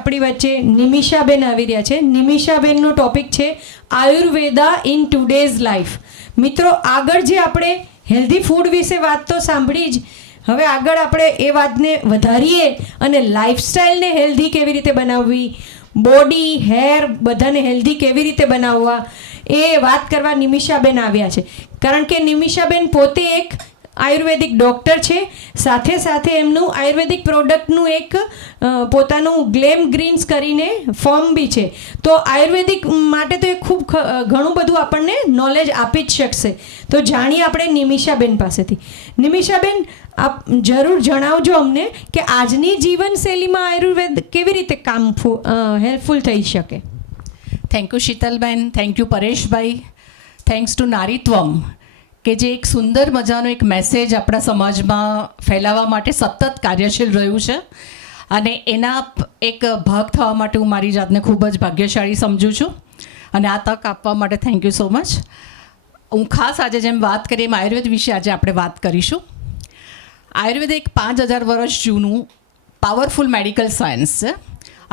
આપણી વચ્ચે નિમિષાબેન આવી રહ્યા છે. નિમિષાબેનનો ટોપિક છે આયુર્વેદા ઇન ટુડેઝ લાઈફ. મિત્રો, આગળ જે આપણે હેલ્ધી ફૂડ વિશે વાત તો સાંભળી જ, હવે આગળ આપણે એ વાતને વધારીએ અને લાઈફસ્ટાઈલને હેલ્ધી કેવી રીતે બનાવવી, બોડી હેર બધાને હેલ્ધી કેવી રીતે બનાવવા, એ વાત કરવા નિમિષાબેન આવ્યા છે. કારણ કે નિમિષાબેન પોતે એક આયુર્વેદિક ડૉક્ટર છે, સાથે સાથે એમનું આયુર્વેદિક પ્રોડક્ટનું એક પોતાનું ગ્લેમ ગ્રીન્સ કરીને ફોર્મ બી છે. તો આયુર્વેદિક માટે તો એ ખૂબ ઘણું બધું આપણને નોલેજ આપી જ શકશે. તો જાણીએ આપણે નિમિષાબેન પાસેથી. નિમિષાબેન, આપ જરૂર જણાવજો અમને કે આજની જીવનશૈલીમાં આયુર્વેદ કેવી રીતે હેલ્પફુલ થઈ શકે. થેન્ક યુ શીતલબેન, થેન્ક યુ પરેશભાઈ, થેન્ક્સ ટુ નારીત્વમ કે જે એક સુંદર મજાનો એક મેસેજ આપણા સમાજમાં ફેલાવવા માટે સતત કાર્યશીલ રહ્યું છે, અને એના એક ભાગ થવા માટે હું મારી જાતને ખૂબ જ ભાગ્યશાળી સમજું છું, અને આ તક આપવા માટે થેન્ક યુ સો મચ. હું ખાસ આજે જેમ વાત કરીએ એમ આયુર્વેદ વિશે આજે આપણે વાત કરીશું. આયુર્વેદ એક 5000 વર્ષ જૂનું પાવરફુલ મેડિકલ સાયન્સ છે,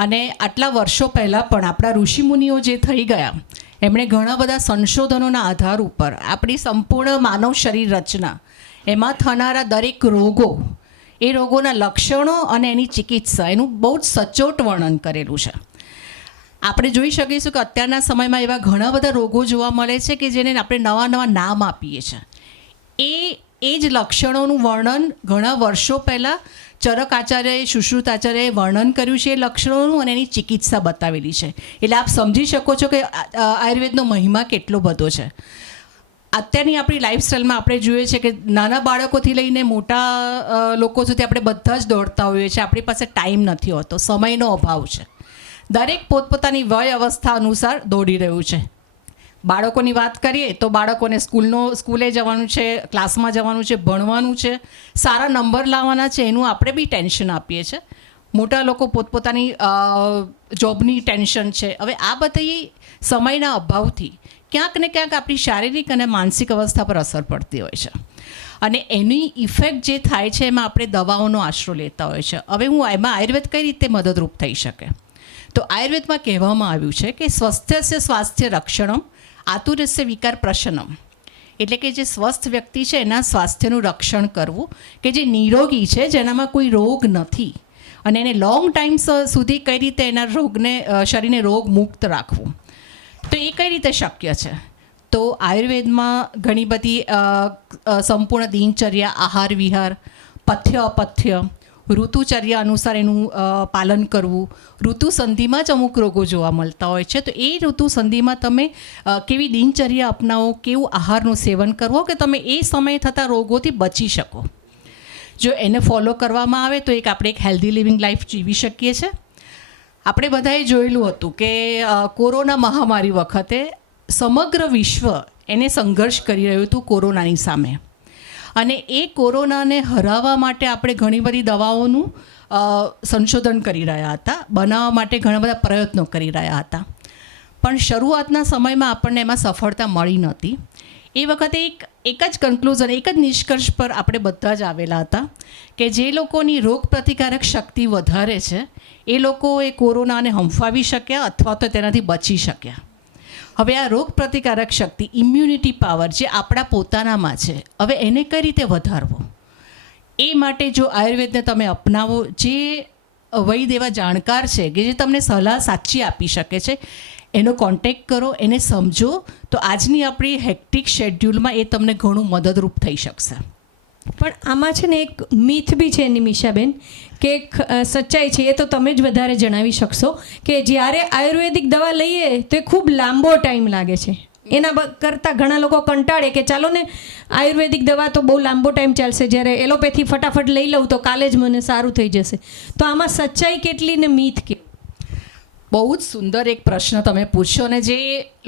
અને આટલા વર્ષો પહેલાં પણ આપણા ઋષિમુનિઓ જે થઈ ગયા, એમણે ઘણા બધા સંશોધનોના આધાર ઉપર આપણી સંપૂર્ણ માનવ શરીર રચના, એમાં થનારા દરેક રોગો, એ રોગોના લક્ષણો અને એની ચિકિત્સા, એનું બહુ જ સચોટ વર્ણન કરેલું છે. આપણે જોઈ શકીશું કે અત્યારના સમયમાં એવા ઘણા બધા રોગો જોવા મળે છે કે જેને આપણે નવા નવા નામ આપીએ છીએ. એ જ લક્ષણોનું વર્ણન ઘણા વર્ષો પહેલાં ચરક આચાર્યએ, સુશ્રુત આચાર્યએ વર્ણન કર્યું છે એ લક્ષણોનું, અને એની ચિકિત્સા બતાવેલી છે. એટલે આપ સમજી શકો છો કે આયુર્વેદનો મહિમા કેટલો બધો છે. અત્યારની આપણી લાઈફસ્ટાઈલમાં આપણે જોઈએ છીએ કે નાના બાળકોથી લઈને મોટા લોકો સુધી આપણે બધા જ દોડતા હોઈએ છીએ. આપણી પાસે ટાઈમ નથી હોતો, સમયનો અભાવ છે. દરેક પોતપોતાની વય અવસ્થા અનુસાર દોડી રહ્યું છે. બાળકોની વાત કરીએ તો બાળકોને સ્કૂલે જવાનું છે, ક્લાસમાં જવાનું છે, ભણવાનું છે, સારા નંબર લાવવાના છે, એનું આપણે બી ટેન્શન આપીએ છીએ. મોટા લોકો પોતપોતાની જોબની ટેન્શન છે. હવે આ બધી સમયના અભાવથી ક્યાંક ને ક્યાંક આપણી શારીરિક અને માનસિક અવસ્થા પર અસર પડતી હોય છે, અને એની ઇફેક્ટ જે થાય છે એમાં આપણે દવાઓનો આશરો લેતા હોય છે. હવે એમાં આયુર્વેદ કઈ રીતે મદદરૂપ થઈ શકે? તો આયુર્વેદમાં કહેવામાં આવ્યું છે કે સ્વસ્થ્યસ્ય સ્વાસ્થ્ય રક્ષણમ આતુરસ્ય વિકાર પ્રશનમ. એટલે કે જે સ્વસ્થ વ્યક્તિ છે એના સ્વાસ્થ્યનું રક્ષણ કરવું, કે જે નિરોગી છે, જેનામાં કોઈ રોગ નથી, અને એને લોંગ ટાઈમ સુધી કઈ રીતે એના શરીરને રોગ મુક્ત રાખવું. તો એ કઈ રીતે શક્ય છે? તો આયુર્વેદમાં ઘણી બધી સંપૂર્ણ દિનચર્યા, આહાર વિહાર, પથ્ય અપથ્ય, ઋતુચર્યા અનુસાર એનું પાલન કરવું. ઋતુ સંધિમાં જ અમુક રોગો જોવા મળતા હોય છે, તો એ ઋતુ સંધિમાં તમે કેવી દિનચર્યા અપનાવો, કેવું આહારનું સેવન કરવો કે તમે એ સમયે થતા રોગોથી બચી શકો. જો એને ફોલો કરવામાં આવે તો આપણે એક હેલ્ધી લિવિંગ લાઈફ જીવી શકીએ છીએ. આપણે બધાએ જોયેલું હતું કે કોરોના મહામારી વખતે સમગ્ર વિશ્વ એને સંઘર્ષ કરી રહ્યું હતું કોરોનાની સામે, અને એ કોરોનાને હરાવવા માટે આપણે ઘણી બધી દવાઓનું સંશોધન કરી રહ્યા હતા, બનાવવા માટે ઘણા બધા પ્રયત્નો કરી રહ્યા હતા, પણ શરૂઆતના સમયમાં આપણને એમાં સફળતા મળી નહોતી. એ વખતે એક જ કન્ક્લુઝન, એક જ નિષ્કર્ષ પર આપણે બધા જ આવેલા હતા કે જે લોકોની રોગ પ્રતિકારક શક્તિ વધારે છે એ લોકો એ કોરોનાને હંફાવી શક્યા અથવા તો તેનાથી બચી શક્યા. હવે આ રોગ પ્રતિકારક શક્તિ, ઇમ્યુનિટી પાવર જે આપણા પોતાનામાં છે, હવે એને કઈ રીતે વધારવો? એ માટે જો આયુર્વેદને તમે અપનાવો, જે વૈદ એવા જાણકાર છે કે જે તમને સલાહ સાચી આપી શકે છે, એનો કોન્ટેક્ટ કરો, એને સમજો, તો આજની આપણી હેક્ટિક શેડ્યુલમાં એ તમને ઘણું મદદરૂપ થઈ શકશે. પણ આમાં છે ને એક મિથ બી છે નિમિષાબેન, કે સચ્ચાઈ છે, એ તો તમે જ વધારે જણાવી શકશો, કે જ્યારે આયુર્વેદિક દવા લઈએ તો એ ખૂબ લાંબો ટાઈમ લાગે છે. એના કરતાં ઘણા લોકો કંટાળે કે ચાલો ને આયુર્વેદિક દવા તો બહુ લાંબો ટાઈમ ચાલશે, જ્યારે એલોપેથી ફટાફટ લઈ લઉં તો કાલે જ મને સારું થઈ જશે. તો આમાં સચ્ચાઈ કેટલી ને મિથ કે? બહુ જ સુંદર એક પ્રશ્ન તમે પૂછ્યો, અને જે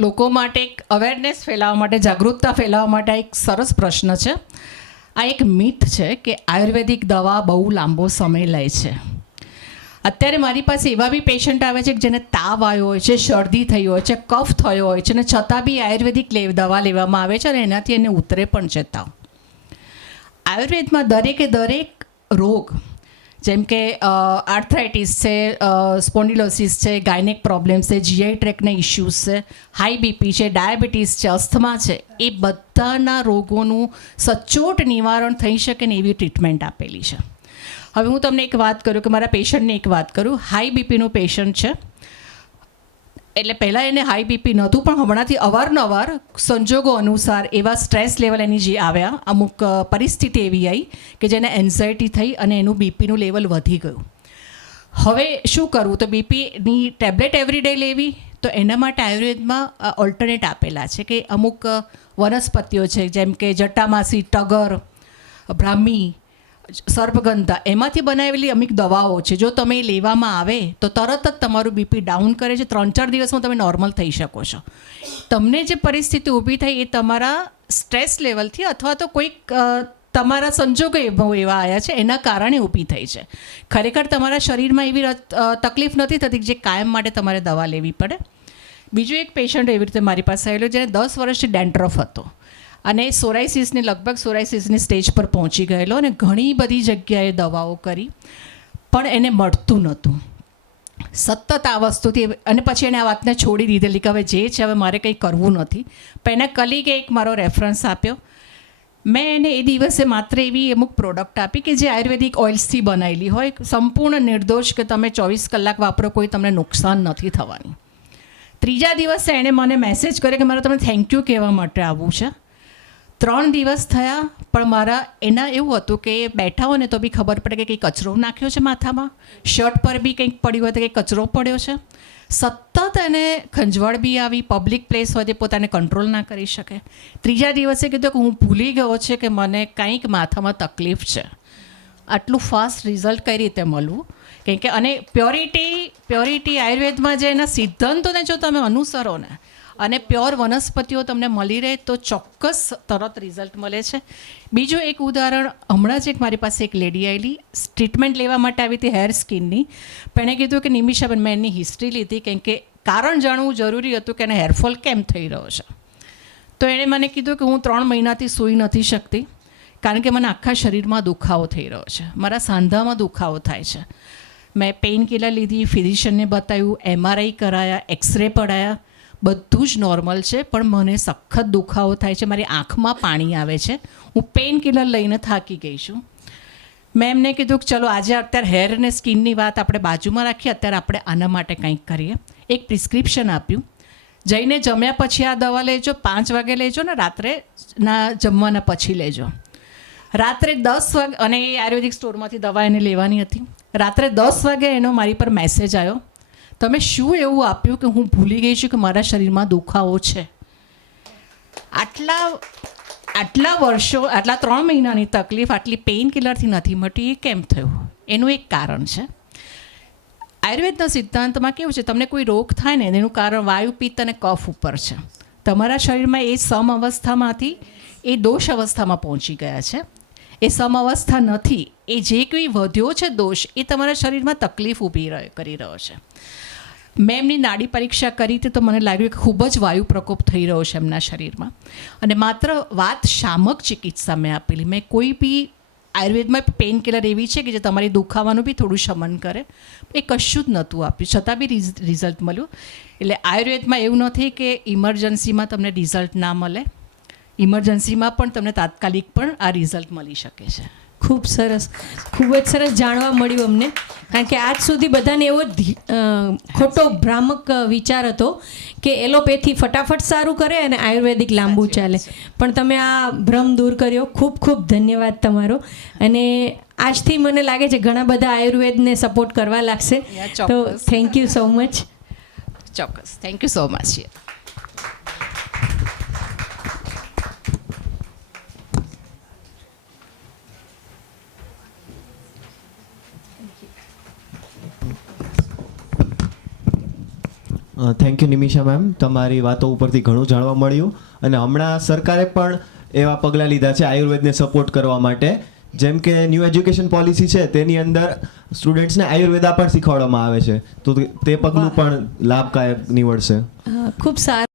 લોકો માટે એક અવેરનેસ ફેલાવવા માટે, જાગૃતતા ફેલાવવા માટે એક સરસ પ્રશ્ન છે. આ એક મિથ છે કે આયુર્વેદિક દવા બહુ લાંબો સમય લે છે. અત્યારે મારી પાસે એવા બી પેશન્ટ આવે છે કે જેને તાવ આવ્યો હોય છે, શરદી થઈ હોય છે, કફ થયો હોય છે, અને છતાં બી આયુર્વેદિક દવા લેવામાં આવે છે અને એનાથી એને ઉતરે પણ છે તાવ. આયુર્વેદમાં દરેક રોગ જેમ કે આર્થરાઇટિસ છે, સ્પોન્ડિલોસિસ છે, ગાયનેક પ્રોબ્લેમ્સ છે, જીઆઈ ટ્રેકના ઇશ્યુઝ છે, હાઈ બીપી છે, ડાયાબિટીસ છે, અસ્થમા છે, એ બધાના રોગોનું સચોટ નિવારણ થઈ શકે ને એવી ટ્રીટમેન્ટ આપેલી છે. હવે હું તમને એક વાત કરું કે મારા પેશન્ટની એક વાત કરું. હાઈ બીપીનું પેશન્ટ છે, એટલે પહેલાં એને હાઈ બીપી નહોતું, પણ હમણાંથી અવારનવાર સંજોગો અનુસાર એવા સ્ટ્રેસ લેવલ એની જે આવ્યા, અમુક પરિસ્થિતિ એવી આવી કે જેને એન્ઝાયટી થઈ અને એનું બીપીનું લેવલ વધી ગયું. હવે શું કરવું? તો બીપીની ટેબ્લેટ એવરીડે લેવી. તો એના માટે આયુર્વેદમાં ઓલ્ટરનેટ આપેલા છે કે અમુક વનસ્પતિઓ છે, જેમ કે જટામાસી, ટગર, બ્રાહ્મી, સર્પગંધા, એમાંથી બનાવેલી અમુક દવાઓ છે. જો તમે એ લેવામાં આવે તો તરત જ તમારું બીપી ડાઉન કરે છે. 3-4 દિવસમાં તમે નોર્મલ થઈ શકો છો. તમને જે પરિસ્થિતિ ઊભી થઈ એ તમારા સ્ટ્રેસ લેવલથી અથવા તો કોઈક તમારા સંજોગો એવા આવ્યા છે એના કારણે ઊભી થઈ છે. ખરેખર તમારા શરીરમાં એવી તકલીફ નથી થતી જે કાયમ માટે તમારે દવા લેવી પડે. બીજું એક પેશન્ટ એવી રીતે મારી પાસે આવેલો જેને 10 વર્ષથી ડેન્ડ્રફ હતો અને સોરાઇસિસની સ્ટેજ પર પહોંચી ગયેલો અને ઘણી બધી જગ્યાએ દવાઓ કરી પણ એને મળતું નહોતું. સતત આ વસ્તુથી અને પછી એને આ વાતને છોડી દીધેલી કે હવે જે છે હવે મારે કંઈ કરવું નથી. પણ એના કલીગે એક મારો રેફરન્સ આપ્યો. મેં એને એ દિવસે માત્ર એવી અમુક પ્રોડક્ટ આપી કે જે આયુર્વેદિક ઓઇલ્સથી બનાવેલી હોય, સંપૂર્ણ નિર્દોષ, કે તમે 24 કલાક વાપરો, કોઈ તમને નુકસાન નથી થવાનું. 3જા દિવસે એણે મને મેસેજ કર્યો કે મારે તમને થેન્ક યુ કહેવા માટે આવવું છે. 3 દિવસ થયા પણ મારા એના એવું હતું કે બેઠા હોય ને તો બી ખબર પડે કે કંઈક કચરો નાખ્યો છે માથામાં, શર્ટ પર બી કંઈક પડ્યું હોય તો કંઈક કચરો પડ્યો છે. સતત એને ખંજવાળ બી આવી, પબ્લિક પ્લેસ હોય તે પોતાને કંટ્રોલ ના કરી શકે. 3જા દિવસે કીધું કે હું ભૂલી ગયો છે કે મને કંઈક માથામાં તકલીફ છે. આટલું ફાસ્ટ રિઝલ્ટ કઈ રીતે મળવું? કેમ કે અને પ્યોરિટી આયુર્વેદમાં જે એના સિદ્ધાંતોને જો તમે અનુસરો ને અને પ્યોર વનસ્પતિઓ તમને મળી રહે તો ચોક્કસ તરત રિઝલ્ટ મળે છે. બીજું એક ઉદાહરણ, હમણાં જ મારી પાસે એક લેડી આવેલી, ટ્રીટમેન્ટ લેવા માટે આવી હતી હેર સ્કિનની. પણ એણે કીધું કે નિમિષાબેન, મેં એની હિસ્ટ્રી લીધી કેમ કે કારણ જાણવું જરૂરી હતું કે એને હેરફોલ કેમ થઈ રહ્યો છે. તો એણે મને કીધું કે હું 3 મહિનાથી સૂઈ નથી શકતી કારણ કે મને આખા શરીરમાં દુખાવો થઈ રહ્યો છે, મારા સાંધામાં દુખાવો થાય છે. મેં પેઇન કિલર લીધી, ફિઝિશિયનને બતાવ્યું, MRI કરાયા, એક્સરે પડાયા, બધું જ નોર્મલ છે. પણ મને સખત દુખાવો થાય છે, મારી આંખમાં પાણી આવે છે, હું પેઇન કિલર લઈને થાકી ગઈ છું. મેં એમને કીધું કે ચલો આજે અત્યારે હેર અને સ્કિનની વાત આપણે બાજુમાં રાખીએ, અત્યારે આપણે આના માટે કંઈક કરીએ. એક પ્રિસ્ક્રિપ્શન આપ્યું, જઈને જમ્યા પછી આ દવા લેજો, 5 વાગે લેજો ને રાત્રે ના જમવાના પછી લેજો. રાત્રે 10 વાગે, અને એ આયુર્વેદિક સ્ટોરમાંથી દવા એને લેવાની હતી. રાત્રે 10 વાગે એનો મારી પર મેસેજ આવ્યો, તમે શું એવું આપ્યું કે હું ભૂલી ગઈ છું કે મારા શરીરમાં દુખાવો છે. આટલા વર્ષો, આટલા 3 મહિનાની તકલીફ આટલી પેઇન કિલરથી નથી મટી, એ કેમ થયું? એનું એક કારણ છે. આયુર્વેદના સિદ્ધાંતમાં કેવું છે, તમને કોઈ રોગ થાય ને એનું કારણ વાયુ, પિત્ત અને કફ ઉપર છે. તમારા શરીરમાં એ સમ અવસ્થામાંથી એ દોષ અવસ્થામાં પહોંચી ગયા છે. એ સમ અવસ્થા નથી. એ જે કંઈ વધ્યો છે દોષ, એ તમારા શરીરમાં તકલીફ ઊભી કરી રહ્યો છે. મેં એમની નાડી પરીક્ષા કરી હતી તો મને લાગ્યું કે ખૂબ જ વાયુ પ્રકોપ થઈ રહ્યો છે એમના શરીરમાં. અને માત્ર વાત શામક ચિકિત્સા મેં આપેલી. મેં કોઈ બી આયુર્વેદમાં પેઇન કિલર એવી છે કે જે તમારી દુખાવાનું બી થોડું શમન કરે, એ કશું જ નહોતું આપ્યું, છતાં બી રિઝલ્ટ મળ્યું. એટલે આયુર્વેદમાં એવું નથી કે ઇમરજન્સીમાં તમને રિઝલ્ટ ના મળે, ઇમરજન્સીમાં પણ તમને તાત્કાલિક પણ આ રિઝલ્ટ મળી શકે છે. ખૂબ સરસ, ખૂબ જ સરસ જાણવા મળ્યું અમને. કારણ કે આજ સુધી બધાને એવો ખોટો ભ્રામક વિચાર હતો કે એલોપેથી ફટાફટ સારું કરે અને આયુર્વેદિક લાંબુ ચાલે. પણ તમે આ ભ્રમ દૂર કર્યો. ખૂબ ખૂબ ધન્યવાદ તમારો. અને આજથી મને લાગે છે ઘણા બધા આયુર્વેદને સપોર્ટ કરવા લાગશે. તો થેન્ક યુ સો મચ. ચોક્કસ, thank you so much. Thank you Nimisha ma'am, તમારી વાતો ઉપરથી ઘણું જાણવા મળ્યું. અને હમણાં સરકારે પણ એવા પગલાં લીધા છે આયુર્વેદને સપોર્ટ કરવા માટે. જેમ કે ન્યૂ એજ્યુકેશન પોલિસી છે તેની અંદર સ્ટુડન્ટ્સને આયુર્વેદા પણ શીખવાડવામાં આવે છે, તો તે પગલું પણ લાભદાયક નીવડશે. ખૂબ સારું.